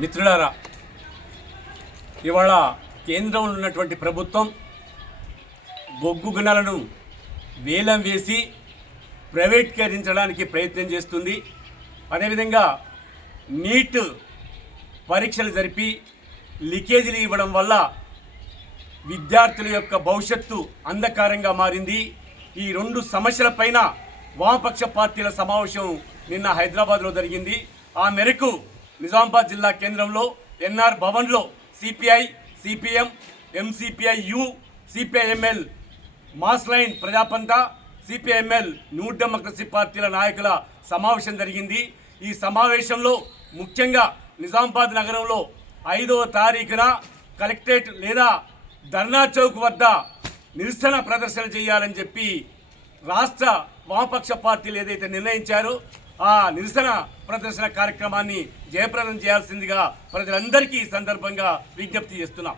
మిత్రులారా ఇవాళ కేంద్రంలో ఉన్నటువంటి ప్రభుత్వం బొగ్గు గుణాలను వేలం వేసి ప్రైవేటీకరించడానికి ప్రయత్నం చేస్తుంది. అదేవిధంగా నీట్ పరీక్షలు జరిపి లీకేజీలు ఇవ్వడం వల్ల విద్యార్థుల యొక్క భవిష్యత్తు అంధకారంగా మారింది. ఈ రెండు సమస్యలపైన వామపక్ష పార్టీల సమావేశం నిన్న హైదరాబాద్లో జరిగింది. ఆ మేరకు నిజామాబాద్ జిల్లా కేంద్రంలో ఎన్ఆర్ భవన్లో CPI CPM MCPIU CPIML mass line Prajapantha CPIML new democracy పార్టీల నాయకుల సమావేశం జరిగింది. ఈ సమావేశంలో ముఖ్యంగా నిజామాబాద్ నగరంలో ఐదవ తారీఖున కలెక్టరేట్ లేదా ధర్నా చౌక్ వద్ద నిరసన ప్రదర్శన చేయాలని చెప్పి రాష్ట్ర వామపక్ష పార్టీలు ఏదైతే నిర్ణయించారో ఆ నిరసన ప్రదర్శన కార్యక్రమాన్ని జయప్రదం చేయాల్సిందిగా ప్రజలందరికీ ఈ సందర్భంగా విజ్ఞప్తి చేస్తున్నాం.